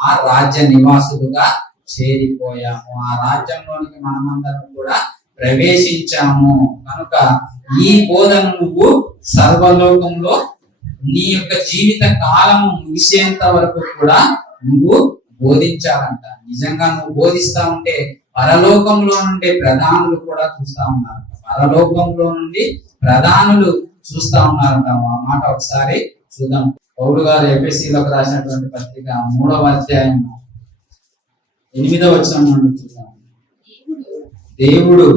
ఆ రాజ్య నివాసులుగా చేరిపోయాము. ఆ రాజ్యంలోనికి మనమందరం కూడా ప్రవేశించాము. కనుక ఈ బోధను నువ్వు సర్వలోకంలో నీ యొక్క జీవిత కాలము ముగిసేంత వరకు కూడా నువ్వు బోధించాలంట. నిజంగా నువ్వు బోధిస్తా ఉంటే పరలోకంలో నుండి ప్రధానులు కూడా చూస్తా ఉన్నారు. పరలోకంలో నుండి ప్రధానులు చూస్తా ఉన్నారంట. ఆ మాట ఒకసారి చూద్దాం. పౌలు గారు ఎఫెసీలకు రాసినటువంటి పత్రిక 3వ అధ్యాయం 8వ వచనం నుండి చూద్దాం. దేవుడు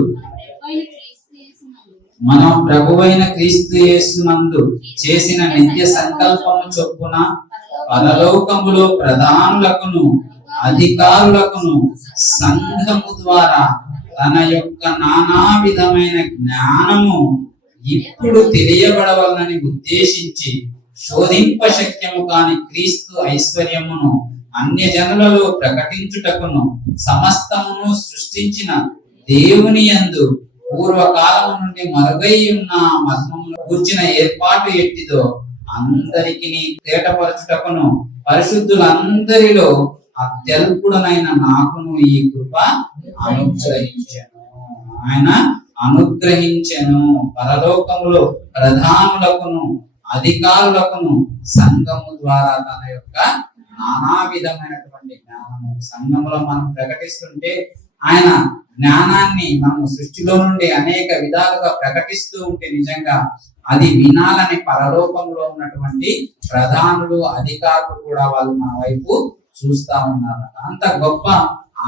మనం ప్రభువైన క్రీస్తు యేసునందు చేసిన నిత్య సంకల్పము చొప్పున పరలోకములో ప్రధానులకును అధికారులకును సంఘము ద్వారా తన యొక్క నానా విధమైన జ్ఞానము ఇప్పుడు తెలియబడవలనని ఉద్దేశించి శోధింప శక్యము కాని క్రీస్తు ఐశ్వర్యమును అన్య జనులలో ప్రకటించుటకును సమస్తమును సృష్టించిన దేవుని యందు పూర్వకాలము నుండి మరుగై ఉన్న మర్మమును కూర్చిన ఏర్పాటు ఎట్టిదో అందరికి తేటపరచుటకును పరిశుద్ధులందరిలో అత్యల్పుడనైన నాకును ఈ కృప అనుగ్రహించెను. ఆయన అనుగ్రహించెను. పరలోకములో ప్రధానులకును అధికారులకును సంఘము ద్వారా తన యొక్క నానా విధమైనటువంటి జ్ఞానము సంఘములో మనం ప్రకటిస్తుంటే ఆయన జ్ఞానాన్ని మనం సృష్టిలో నుండి అనేక విధాలుగా ప్రకటిస్తూ ఉంటే నిజంగా అది వినాలని పరలోకంలో ఉన్నటువంటి ప్రధానులు అధికారులు కూడా వాళ్ళు మన వైపు చూస్తా ఉన్నారు. అంత గొప్ప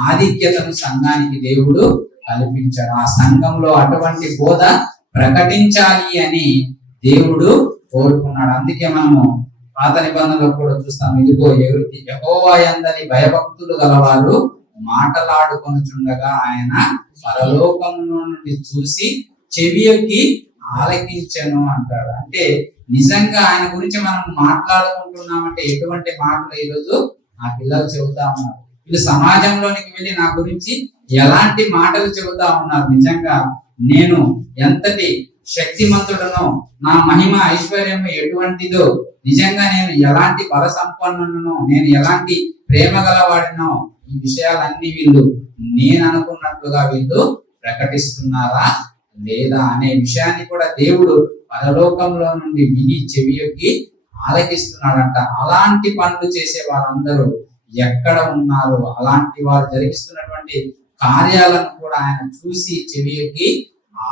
ఆధిక్యతను సంఘానికి దేవుడు కల్పించాడు. ఆ సంఘంలో అటువంటి బోధ ప్రకటించాలి అని దేవుడు కోరుకున్నాడు. అందుకే మనము పాత నిబంధనలో కూడా చూస్తాం, ఇదిగో యెహోవా యందలి భయభక్తులు గలవారు మాటలాడుకొనుచుండగా ఆయన పరలోకములో నుండి చూసి చెవియొగ్గి ఆలకించెను అంటాడు. అంటే నిజంగా ఆయన గురించి మనం మాట్లాడుకుంటున్నామంటే ఎటువంటి మాటలు ఈరోజు ఆ పిల్లలు చెబుతా ఉన్నారు. వీళ్ళు సమాజంలోనికి వెళ్ళి నా గురించి ఎలాంటి మాటలు చెబుతా ఉన్నారు. నిజంగా నేను ఎంతటి శక్తిమంతుడనో, నా మహిమ ఐశ్వర్యం ఎటువంటిదో, నిజంగా నేను ఎలాంటి బల సంపన్నునో, నేను ఎలాంటి ప్రేమ గలవాడినో, ఈ విషయాలన్నీ వీళ్ళు నేను అనుకున్నట్లుగా వీళ్ళు ప్రకటిస్తున్నారా లేదా అనే విషయాన్ని కూడా దేవుడు పరలోకంలో నుండి విని చెవియొగ్గి ఆలకిస్తున్నాడంట. అలాంటి పనులు చేసే వారందరూ ఎక్కడ ఉన్నారు, అలాంటి వారు జరిగిస్తున్నటువంటి కార్యాలను కూడా ఆయన చూసి చెవియొగ్గి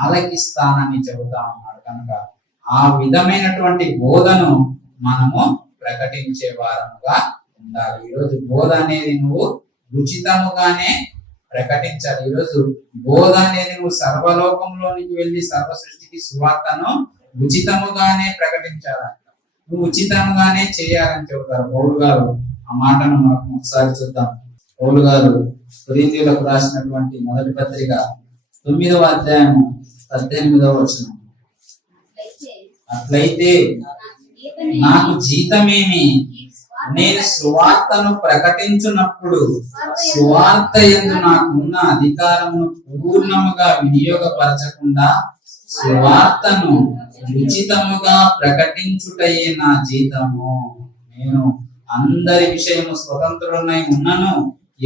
ఆలకిస్తానని చెబుతా ఉన్నాడు. కనుక ఆ విధమైనటువంటి బోధను మనము ప్రకటించే వారముగా ఉండాలి. ఈరోజు బోధ అనేది నువ్వు ఉచితముగానే ప్రకటించాలి. ఈరోజు బోధ అనేది నువ్వు సర్వలోకంలోనికి వెళ్ళి సర్వ సృష్టికి సువార్తను ఉచితముగానే ప్రకటించాలంట. నువ్వు ఉచితంగానే చేయాలని చెబుతారు. పౌలు గారు ఆ మాటను మనకు ఒకసారి చూద్దాం. పౌలు గారు కొరింథీయులకు రాసినటువంటి మొదటి పత్రిక 9వ అధ్యాయము 18వ వచనం, అట్లయితే నాకు జీతమేమి, నేను సువార్తను ప్రకటించున్నప్పుడు సువార్త యందు నాకున్న అధికారమును పూర్ణముగా వినియోగపరచకుండా సువార్తను ఉచితముగా ప్రకటించుటయే నా జీతము. నేను అందరి విషయము స్వతంత్రుడనై ఉన్నను,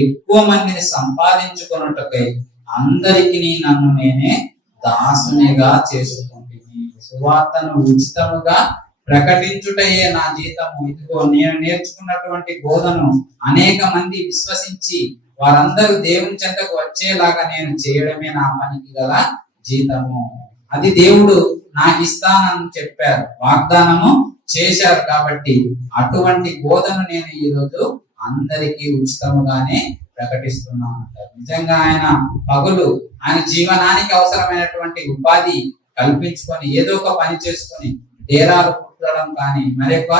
ఎక్కువ మందిని సంపాదించుకొనుటకై అందరికి నన్ను నేనే దాసునిగా చేసుకుంటుని. సువార్తను ఉచితముగా ప్రకటించుటయే నా జీతము. ఇదిగో నేను నేర్చుకున్నటువంటి బోధను అనేక మంది విశ్వసించి వారందరూ దేవుని చెంతకు వచ్చేలాగా నేను చేయడమే నా పనికి గల జీతము. అది దేవుడు నాకు ఇస్తానని చెప్పారు, వాగ్దానము చేశారు. కాబట్టి అటువంటి బోధను నేను ఈరోజు అందరికీ ఉచితముగానే ప్రకటిస్తున్నాను. నిజంగా ఆయన పగులు ఆయన జీవనానికి అవసరమైనటువంటి ఉపాధి కల్పించుకొని ఏదో ఒక పని చేసుకొని డేరాలు కుట్టడం కానీ మరొక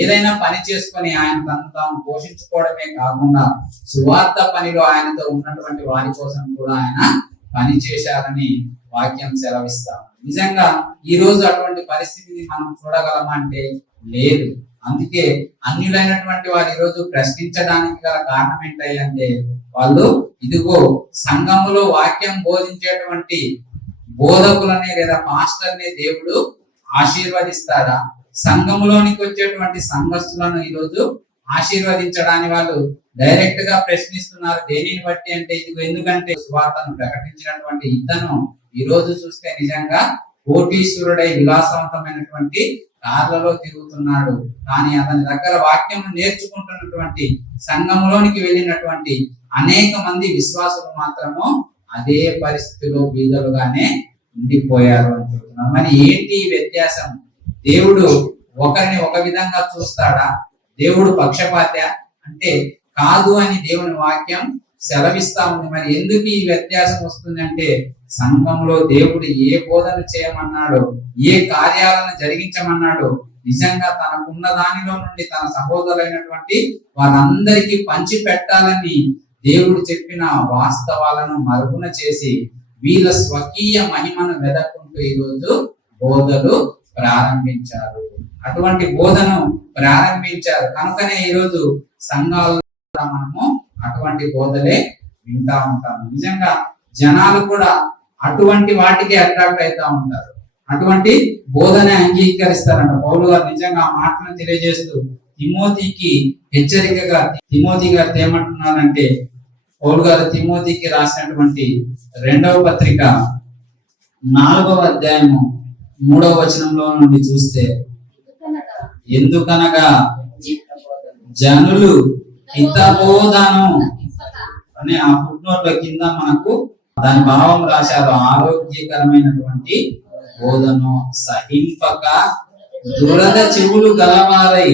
ఏదైనా పని చేసుకొని ఆయన తను తాను పోషించుకోవడమే కాకుండా సువార్త పనిలో ఆయనతో ఉన్నటువంటి వారి కోసం కూడా ఆయన పని చేశారని వాక్యం సెలవిస్తాం. నిజంగా ఈ రోజు అటువంటి పరిస్థితిని మనం చూడగలమా అంటే లేదు. అందుకే అన్యులైనటువంటి వారు ఈరోజు ప్రశ్నించడానికి గల కారణం ఏంటంటే వాళ్ళు ఇదిగో సంఘములో వాక్యం బోధించేటువంటి బోధకులని లేదా పాస్టర్ని దేవుడు ఆశీర్వదిస్తాడా? సంఘములోనికి వచ్చేటువంటి సంఘస్థులను ఈరోజు ఆశీర్వదించడానికి వాళ్ళు డైరెక్ట్ గా ప్రశ్నిస్తున్నారు. దేనిని బట్టి అంటే ఇదిగో ఎందుకంటే సువార్తను ప్రకటించినటువంటి ఇతను ఈ రోజు చూస్తే నిజంగా కోటీశ్వరుడై విలాసవంతమైనటువంటి కార్లలో తిరుగుతున్నాడు. కానీ అతని దగ్గర వాక్యం నేర్చుకుంటున్నటువంటి సంఘంలోనికి వెళ్ళినటువంటి అనేక మంది విశ్వాసులు మాత్రము అదే పరిస్థితిలో బీదలుగానే ఉండిపోయారు అని చెప్తున్నారు. మరి ఏంటి ఈ వ్యత్యాసం? దేవుడు ఒకరిని ఒక విధంగా చూస్తాడా? దేవుడు పక్షపాత అంటే కాదు అని దేవుని వాక్యం సెలవిస్తా ఉంది. మరి ఎందుకు ఈ వ్యత్యాసం వస్తుంది అంటే సంఘంలో దేవుడు ఏ బోధన చేయమన్నాడో, ఏ కార్యాలను జరిగించమన్నాడో నిజంగా తనకున్న దానిలో నుండి తన సహోదరులైనటువంటి వారందరికీ పంచి పెట్టాలని దేవుడు చెప్పిన వాస్తవాలను మరుగున చేసి వీళ్ళ స్వకీయ మహిమను వెదక్కుంటూ ఈరోజు బోధలు ప్రారంభించారు. అటువంటి బోధను ప్రారంభించారు కనుకనే ఈరోజు సంఘాల్లో మనము అటువంటి బోధలే వింటా ఉంటాము. నిజంగా జనాలు కూడా అటువంటి వాటికి అట్రాక్ట్ అవుతా ఉంటారు, అటువంటి బోధనే అంగీకరిస్తారంట. పౌలు గారు నిజంగా ఆ మాటను తెలియజేస్తూ తిమోతికి హెచ్చరికగా తిమోతి గారు ఏమంటున్నారంటే, పౌలు గారు తిమోతికి రాసినటువంటి 2వ పత్రిక 4వ అధ్యాయము 3వ వచనంలో నుండి చూస్తే, ఎందుకనగా జనులు హితబోధను అనే ఆ ఫుట్ నోట్ల కింద మనకు దాని భావం రాశారు. ఆరోగ్యకరమైనటువంటి బోధను సహింపక దురద చెవులు గలవారై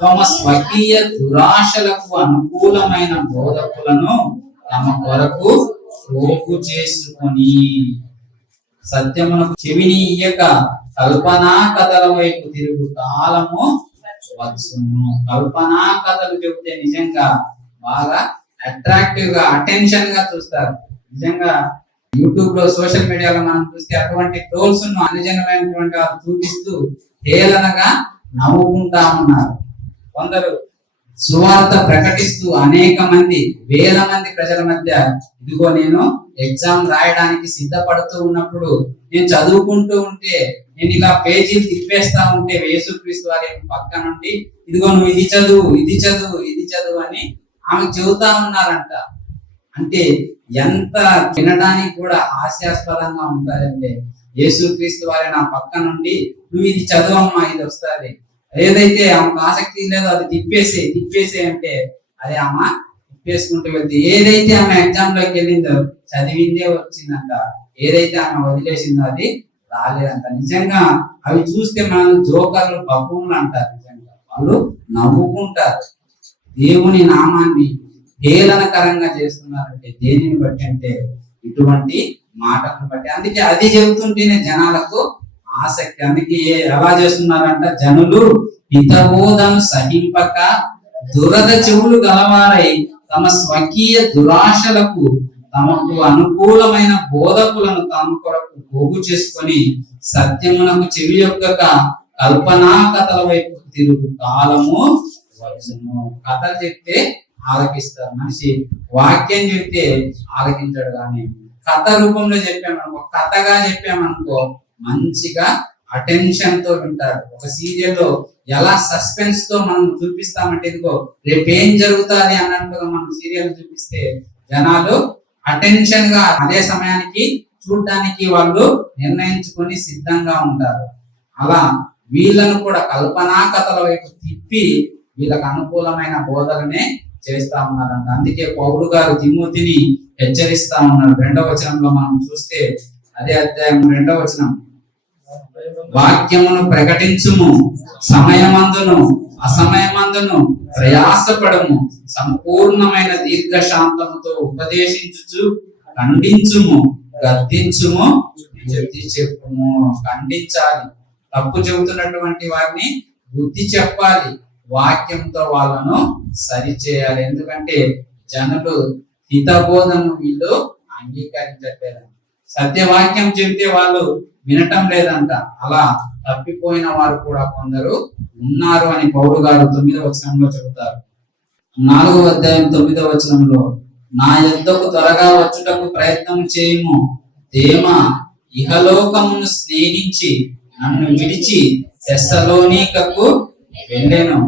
తమ స్వకీయ దురాశలకు అనుకూలమైన బోధకులను తమ కొరకు పోగు చేసుకొని సత్యమునకు చెవిని ఇయ్యక కల్పనా కథల వైపు తిరుగు కాలము వచ్చును. కల్పనా కథలు చెబితే నిజంగా బాగా అట్రాక్టివ్ గా అటెన్షన్ గా చూస్తారు. నిజంగా యూట్యూబ్ లో సోషల్ మీడియాలో మనం చూస్తే అటువంటి ట్రోల్స్ ను అనుజనమైనటువంటి వారు చూపిస్తూ హేళనగా నవ్వుకుంటా ఉన్నారు. కొందరు సువార్త ప్రకటిస్తూ అనేక మంది, వేల మంది ప్రజల మధ్య ఇదిగో నేను ఎగ్జామ్ రాయడానికి సిద్ధపడుతూ ఉన్నప్పుడు నేను చదువుకుంటూ ఉంటే నేను ఇలా పేజీలు తిప్పేస్తా ఉంటే యేసుక్రీస్తు వారి పక్క నుండి ఇదిగో నువ్వు ఇది చదువు, ఇది చదువు, ఇది చదువు అని ఆమె చెబుతా ఉన్నారంట. అంటే ఎంత వినడానికి కూడా హాస్యాస్పదంగా ఉంటారంటే యేసుక్రీస్తు వారి నా పక్క నుండి నువ్వు ఇది చదువమ్మా, ఇది వస్తుంది, ఏదైతే ఆమెకు ఆసక్తి లేదో అది తిప్పేసే అంటే అదే ఆమె తిప్పేసుకుంటూ వెళ్తే ఏదైతే ఆమె ఎగ్జామ్ లోకి వెళ్ళిందో చదివిందే వచ్చిందంట, ఏదైతే ఆమె వదిలేసిందో అది రాలేదంట. నిజంగా అవి చూస్తే మనం జోకర్లు బబ్బులు అంటారు. నిజంగా వాళ్ళు నవ్వుకుంటారు. దేవుని నామాన్ని హేళనకరంగా చేస్తున్నారంటే దేనిని బట్టి అంటే ఇటువంటి మాటలను బట్టి. అందుకే అది చెబుతుంటేనే జనాలకు ఆసక్తి. అందుకే ఎలా చేస్తున్నారంట, జనులు హితబోధను సహింపక దురద చెవులు గలవారై తమ స్వకీయ దురాశలకు తమకు అనుకూలమైన బోధకులను తమ కొరకు పోగు చేసుకొని సత్యమునకు చెవి యొక్కక కల్పనా కథల వైపు తిరుగు కాలము వచ్చును. కథలు చెప్తే ఆలకిస్తారు మనిషి, వాక్యం చెప్తే ఆలకించాడు. కానీ కథ రూపంలో చెప్పామనుకో, కథగా చెప్పామనుకో మంచిగా అటెన్షన్ తో వింటారు. ఒక సీరియల్లో ఎలా సస్పెన్స్ తో మనం చూపిస్తామంటే ఇదిగో రేపు ఏం జరుగుతుంది అన్నట్టుగా మనం సీరియల్ చూపిస్తే జనాలు అటెన్షన్ గా అదే సమయానికి చూడడానికి వాళ్ళు నిర్ణయించుకొని సిద్ధంగా ఉంటారు. అలా వీళ్ళను కూడా కల్పనా కథల వైపు తిప్పి వీళ్ళకు అనుకూలమైన బోధననే చేస్తా ఉన్నారంట. అందుకే పౌలు గారు తిమోతిని హెచ్చరిస్తా ఉన్నారు. 2వ వచనంలో మనం చూస్తే అదే అధ్యాయం 2వ వచనం, వాక్యమును ప్రకటించుము, సమయమందును అసమయమందును ప్రయాసపడము, సంపూర్ణమైన దీర్ఘశాంతముతో ఉపదేశించుచు ఖండించుము, గద్దించుము, బుద్ధి చెప్పుము. ఖండించాలి, తప్పు చెబుతున్నటువంటి వారిని బుద్ధి చెప్పాలి, వాక్యంతో వాళ్ళను సరిచేయాలి. ఎందుకంటే జనులు హితబోధను వీళ్ళు అంగీకరించట్లేదు. సత్యవాక్యం చెబితే వాళ్ళు వినటం లేదంట. అలా తప్పిపోయిన వారు కూడా కొందరు ఉన్నారు అని పౌలు గారు 9వ వచనంలో చెబుతారు. 4వ అధ్యాయం 9వ వచనంలో, నా యొద్దకు త్వరగా వచ్చుటకు ప్రయత్నం చేయము, దేమా ఇహలోకమును స్నేహించి నన్ను విడిచి తెస్సలోనికకు వెళ్ళెను,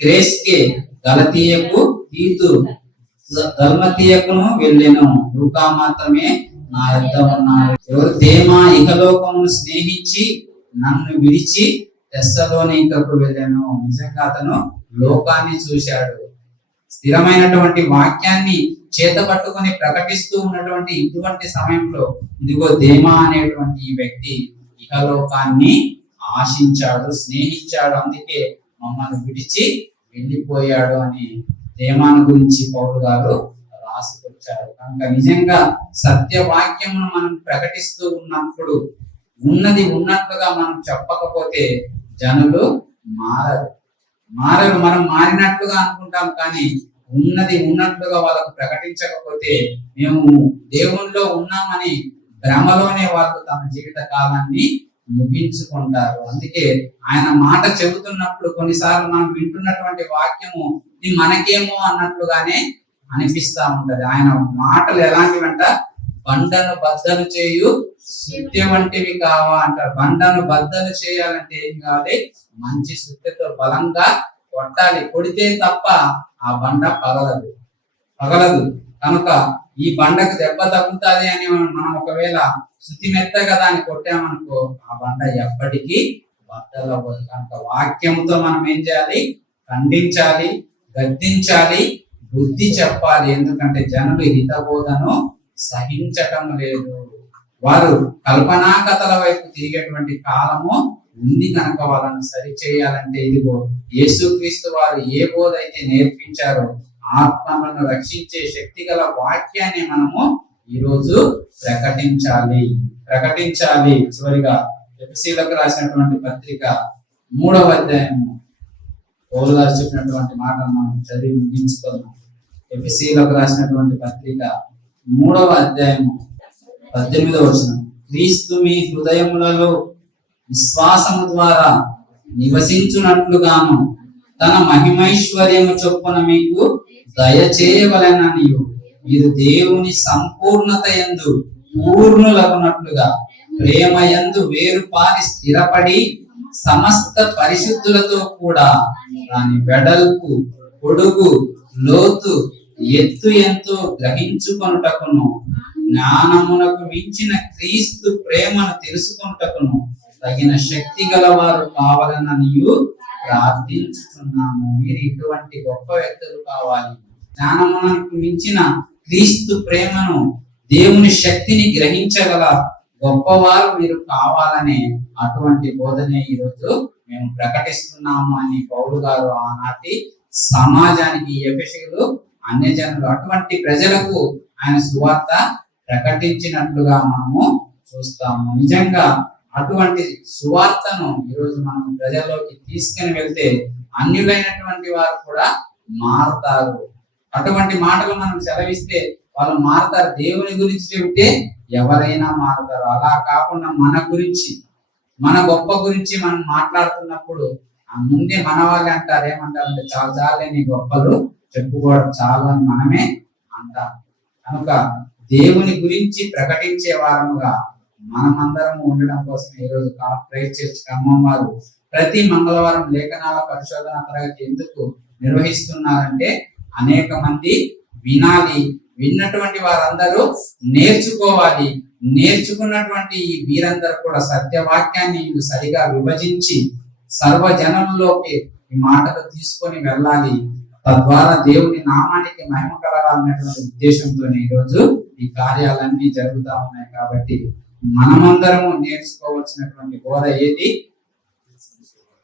క్రేస్కే గలతీయకు తీతు దల్మతీయకును వెళ్ళెను, లూకా మాత్రమే నా యొద్ద ఉన్నాడు. ఎవరు? దేమా ఇహలోకమును స్నేహించి నన్ను విడిచి తెస్సలోనికకు వెళ్ళెను. నిజంగా అతను లోకాన్ని చూశాడు. స్థిరమైనటువంటి వాక్యాన్ని చేత పట్టుకొని ప్రకటిస్తూ ఉన్నటువంటి ఇటువంటి సమయంలో ఇదిగో దేమా అనేటువంటి ఈ వ్యక్తి ఇహలోకాన్ని ఆశించాడు, స్నేహించాడు. అందుకే మమ్మల్ని విడిచి వెళ్ళిపోయాడు అని దేమాను గురించి పౌలు గారు రాసుకొచ్చారు. కనుక నిజంగా సత్యవాక్యమును మనం ప్రకటిస్తూ ఉన్నప్పుడు ఉన్నది ఉన్నట్లుగా మనం చెప్పకపోతే జనులు మారరు. మనం మారినట్లుగా అనుకుంటాం, కానీ ఉన్నది ఉన్నట్లుగా వాళ్ళకు ప్రకటించకపోతే మేము దేవునిలో ఉన్నామని భ్రమలోనే వాళ్ళు తమ జీవిత కాలాన్ని ముగించుకుంటారు. అందుకే ఆయన మాట చెబుతున్నప్పుడు కొన్నిసార్లు మనం వింటున్నటువంటి వాక్యము ఇది మనకేమో అన్నట్లుగానే అనిపిస్తా ఉంటది. ఆయన మాటలు ఎలాంటివంట, బండను బద్దలు చేయు సుత్తి వంటివి కావా అంటారు. బండను బద్దలు చేయాలంటే ఏం కావాలి? మంచి సుత్తితో బలంగా కొట్టాలి. కొడితే తప్ప ఆ బండ పగలదు. కనుక ఈ బండకు దెబ్బ తగ్గుతుంది అని మనం ఒకవేళ శుద్ధి మెత్తగా దాన్ని కొట్టామనుకో ఆ బండ ఎప్పటికీ బద్దలవ్వదు. కనుక వాక్యంతో మనం ఏం చేయాలి? ఖండించాలి, గద్దించాలి, బుద్ధి చెప్పాలి. ఎందుకంటే జనులు హితబోధను సహించటం లేదు. వారు కల్పనా కథల వైపు తిరిగేటువంటి కాలము ఉంది కనుక వాళ్ళను సరి చేయాలంటే ఇదిగో యేసుక్రీస్తు వారు ఏ బోధ అయితే నేర్పించారో ఆత్మలను రక్షించే శక్తి గల వాక్యాన్ని మనము ఈరోజు ప్రకటించాలి. చివరిగా ఎఫెసీయులకు రాసినటువంటి పత్రిక 3వ అధ్యాయము పౌలు గారు చెప్పినటువంటి మాటను మనం చదివి ముగించుకుందాం. ఎఫెసీయులకు రాసినటువంటి పత్రిక 3వ అధ్యాయము 18వ వచనం. క్రీస్తు మీ హృదయములలో విశ్వాసము ద్వారా నివసించునట్లుగాను తన మహిమైశ్వర్యము చొప్పున మీకు దయచేయవలెననియు మీరు దేవుని సంపూర్ణత యందు పూర్ణులగునట్లుగా ప్రేమ యందు వేరుపారి స్థిరపడి సమస్త పరిశుద్ధులతో కూడా దాని వెడల్పు, పొడుగు, లోతు, ఎత్తు ఎంతో గ్రహించుకొనుటకును జ్ఞానమునకు మించిన క్రీస్తు ప్రేమను తెలుసుకొనుటకును తగిన శక్తి గలవారు కావాలననియు ప్రార్థించుతున్నాము. మీరు ఇటువంటి గొప్ప వ్యక్తులు కావాలి. జ్ఞానమునకు మించిన క్రీస్తు ప్రేమను, దేవుని శక్తిని గ్రహించగల గొప్పవారు మీరు కావాలనే అటువంటి బోధనే ఈరోజు మేము ప్రకటిస్తున్నాము అని పౌలు గారు ఆనాటి సమాజానికి, ఎఫెసీయులు అన్యజనులు అటువంటి ప్రజలకు ఆయన సువార్త ప్రకటించినట్లుగా మనము చూస్తాము. నిజంగా అటువంటి సువార్తను ఈరోజు మనం ప్రజల్లోకి తీసుకుని వెళ్తే అన్యులైనటువంటి వారు కూడా మారుతారు. అటువంటి మాటలు మనం సెలవిస్తే వాళ్ళు మారుతారు. దేవుని గురించి చెబితే ఎవరైనా మారుతారు. అలా కాకుండా మన గురించి, మన గొప్ప గురించి మనం మాట్లాడుతున్నప్పుడు ముందే మన వాళ్ళే అంటారు. ఏమంటారంటే చాలే నీ గొప్పలు చెప్పుకోవడం చాలు అని మనమే అంటాం. కనుక దేవుని గురించి ప్రకటించే వారముగా మనమందరము ఉండడం కోసం ఈరోజు క్రైస్ట్ చర్చ్ ఖమ్మం వారు ప్రతి మంగళవారం లేఖనాల పరిశోధన తరగతి ఎందుకు నిర్వహిస్తున్నారంటే అనేక మంది వినాలి, విన్నటువంటి వారందరూ నేర్చుకోవాలి. నేర్చుకున్నటువంటి ఈ వీరందరూ కూడా సత్యవాక్యాన్ని సరిగా విభజించి సర్వజనుల్లోకి ఈ మాటలు తీసుకొని వెళ్ళాలి. తద్వారా దేవుని నామానికి మహిమ కలగాలనేటువంటి ఉద్దేశంతో ఈరోజు ఈ కార్యాలన్నీ జరుగుతూ ఉన్నాయి. కాబట్టి మనమందరము నేర్చుకోవాల్సినటువంటి బోధ ఏది?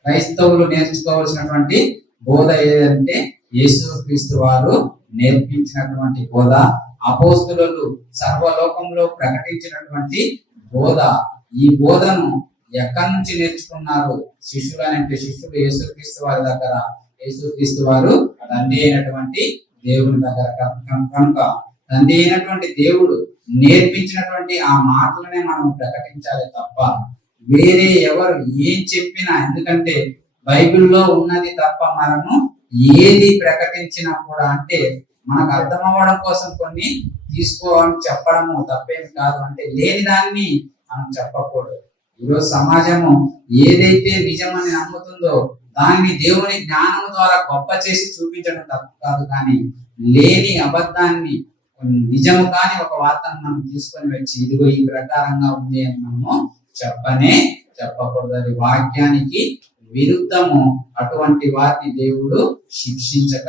క్రైస్తవులు నేర్చుకోవాల్సినటువంటి బోధ ఏదంటే యేసుక్రీస్తు వారు నేర్పించినటువంటి బోధ, అపోస్తలులు సర్వలోకంలో ప్రకటించినటువంటి బోధ. ఈ బోధను ఎక్కడి నుంచి నేర్చుకున్నారు శిష్యులు అని అంటే శిష్యులు యేసుక్రీస్తు వారి దగ్గర, యేసుక్రీస్తు వారు తండ్రి అయినటువంటి దేవుని దగ్గర. కనుక తండ్రి అయినటువంటి దేవుడు నేర్పించినటువంటి ఆ మాటలనే మనం ప్రకటించాలి తప్ప వేరే ఎవరు ఏం చెప్పినా, ఎందుకంటే బైబిల్లో ఉన్నది తప్ప మనము ఏది ప్రకటించినా కూడా అంటే మనకు అర్థం అవ్వడం కోసం కొన్ని తీసుకోవాలని చెప్పడము తప్పేమి కాదు. అంటే లేని దాన్ని మనం చెప్పకూడదు. ఈరోజు సమాజము ఏదైతే నిజమని నమ్ముతుందో దాన్ని దేవుని జ్ఞానం ద్వారా గొప్ప చేసి చూపించడం తప్పు కాదు. కానీ లేని అబద్ధాన్ని, నిజము కాని ఒక వార్తను మనం తీసుకొని వచ్చి ఇదిగో ఈ ప్రకారంగా ఉంది అని మనము చెప్పకూడదు. అది వాక్యానికి విరుద్ధము. అటువంటి వారిని దేవుడు శిక్షించక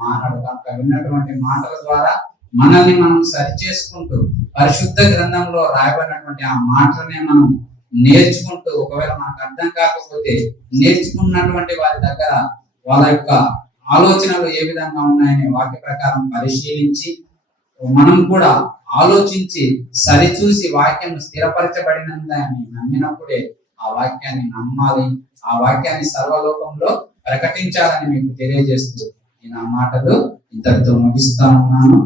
మానడు. కనుక విన్నటువంటి మాటల ద్వారా మనల్ని మనం సరి చేసుకుంటూ పరిశుద్ధ గ్రంథంలో రాయబడినటువంటి ఆ మాటలనే మనం నేర్చుకుంటూ, ఒకవేళ మనకు అర్థం కాకపోతే నేర్చుకున్నటువంటి వారి దగ్గర వాళ్ళ యొక్క ఆలోచనలు ఏ విధంగా ఉన్నాయని వాక్య ప్రకారం పరిశీలించి మనం కూడా ఆలోచించి సరిచూసి వాక్యం స్థిరపరచబడినందని నమ్మినప్పుడే ఆ వాక్యాన్ని నమ్మాలి. ఆ వాక్యాన్ని సర్వలోకంలో ప్రకటించాలని మీకు తెలియజేస్తూ నేను ఆ మాటలు ఇంతటితో ముగిస్తా ఉన్నాను.